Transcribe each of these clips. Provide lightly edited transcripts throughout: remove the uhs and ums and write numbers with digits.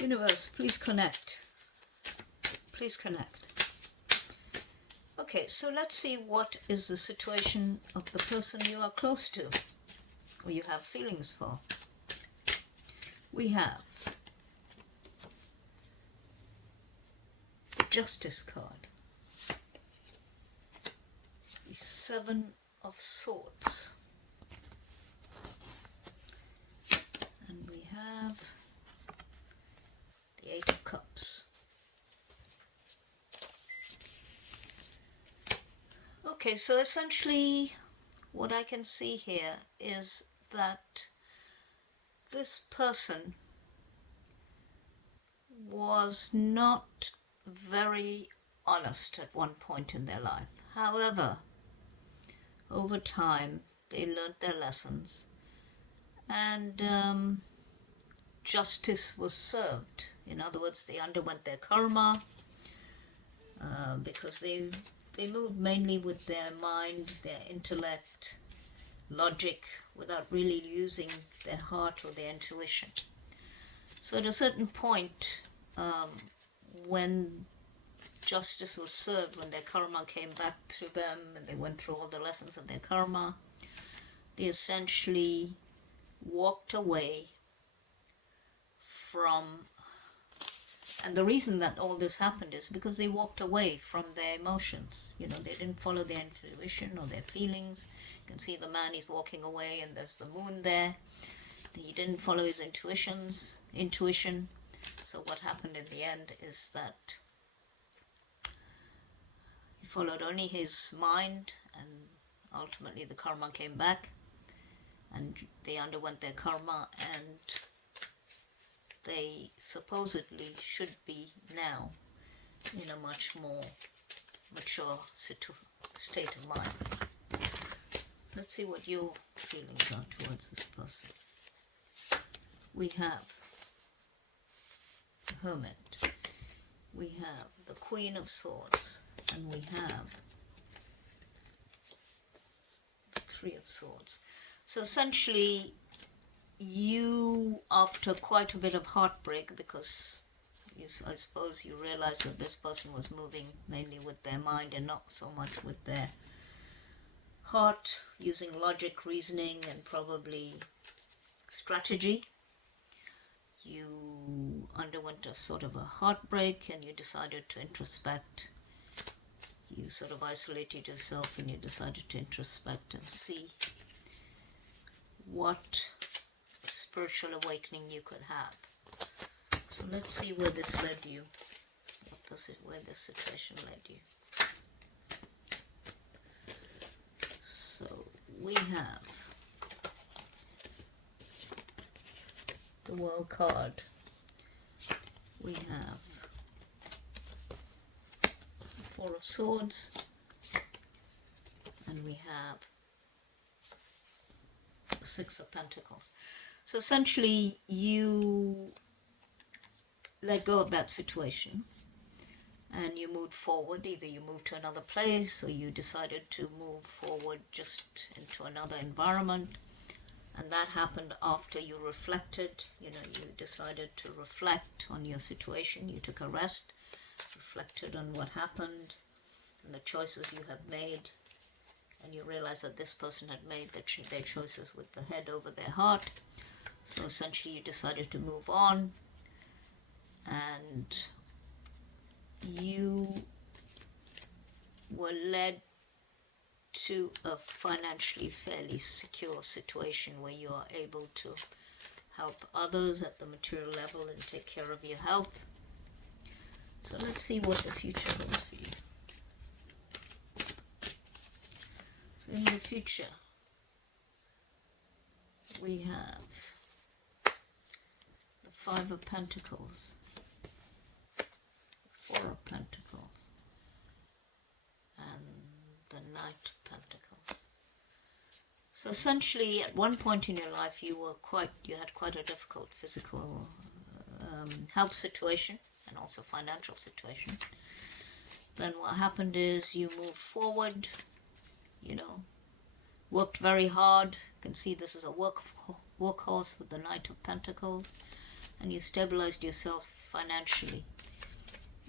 Universe, please connect. Please connect. Okay, so let's see what is the situation of the person you are close to, or you have feelings for. We have the Justice card, the Seven of Swords, and we have the Eight of Cups. Okay, so essentially what I can see here is that this person was not very honest at one point in their life. However, over time they learned their lessons, and justice was served. In other words, they underwent their karma because they moved mainly with their mind, their intellect, logic, without really using their heart or their intuition. So at a certain point, when justice was served, when their karma came back to them and they went through all the lessons of their karma, they essentially walked away from, and the reason that all this happened is because they walked away from their emotions. You know, they didn't follow their intuition or their feelings. You can see the man, he's walking away and there's the moon there. He didn't follow his intuition. So what happened in the end is that he followed only his mind, and ultimately the karma came back and they underwent their karma, and they supposedly should be now in a much more mature state of mind. Let's see what your feelings are towards this person. We have the Hermit, we have the Queen of Swords, and we have the Three of Swords. So essentially, you, after quite a bit of heartbreak, because I suppose you realized that this person was moving mainly with their mind and not so much with their heart, using logic, reasoning, and probably strategy. You underwent a sort of a heartbreak and you decided to introspect. You sort of isolated yourself and you decided to introspect and see what spiritual awakening you could have. So let's see where this led you. Where this situation led you. So we have the World card. We have the Four of Swords, and we have the Six of Pentacles. So essentially, you let go of that situation and you moved forward. Either you moved to another place or you decided to move forward just into another environment. And that happened after you reflected. You know, you decided to reflect on your situation. You took a rest, reflected on what happened and the choices you have made. And you realize that this person had made their choices with the head over their heart. So essentially you decided to move on, and you were led to a financially fairly secure situation where you are able to help others at the material level and take care of your health. So let's see what the future holds for you. So in the future, we have the Five of Pentacles, Four of Pentacles, and the Knight of Pentacles. So essentially, at one point in your life, you had quite a difficult physical health situation and also financial situation. Then what happened is you moved forward, you know, worked very hard. You can see this is a workhorse with the Knight of Pentacles. and you stabilized yourself financially,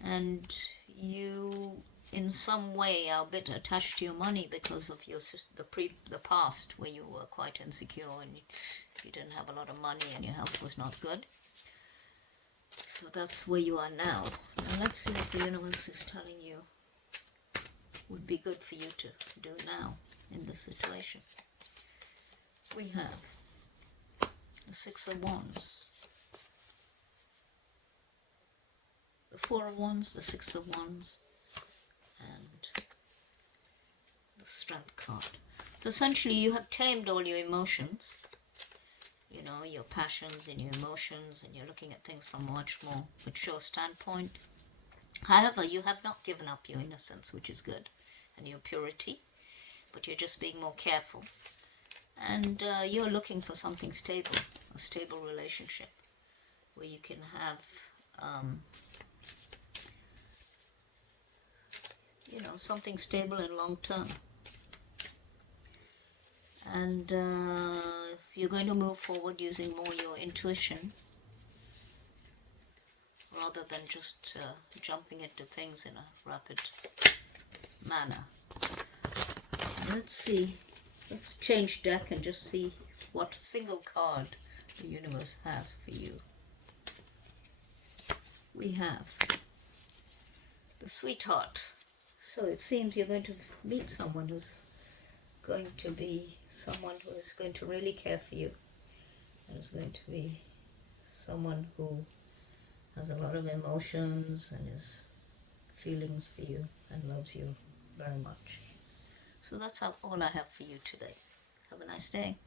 and you in some way are a bit attached to your money because of the past, where you were quite insecure and you didn't have a lot of money and your health was not good. So that's where you are now. And let's see what the universe is telling you would be good for you to do now in this situation. We have the Six of Wands, the Four of Wands, the Six of Wands, and the Strength card. So essentially you have tamed all your emotions, you know, your passions and your emotions, and you're looking at things from a much more mature standpoint. However, you have not given up your innocence, which is good, and your purity, but you're just being more careful. And you're looking for something stable, a stable relationship, where you can have, something stable and long-term. And you're going to move forward using more your intuition, rather than just jumping into things in a rapid manner. Let's see. Let's change deck and just see what single card the universe has for you. We have the Sweetheart. So it seems you're going to meet someone who's going to be someone who is going to really care for you. And is going to be someone who has a lot of emotions and has feelings for you and loves you very much. So that's all I have for you today. Have a nice day.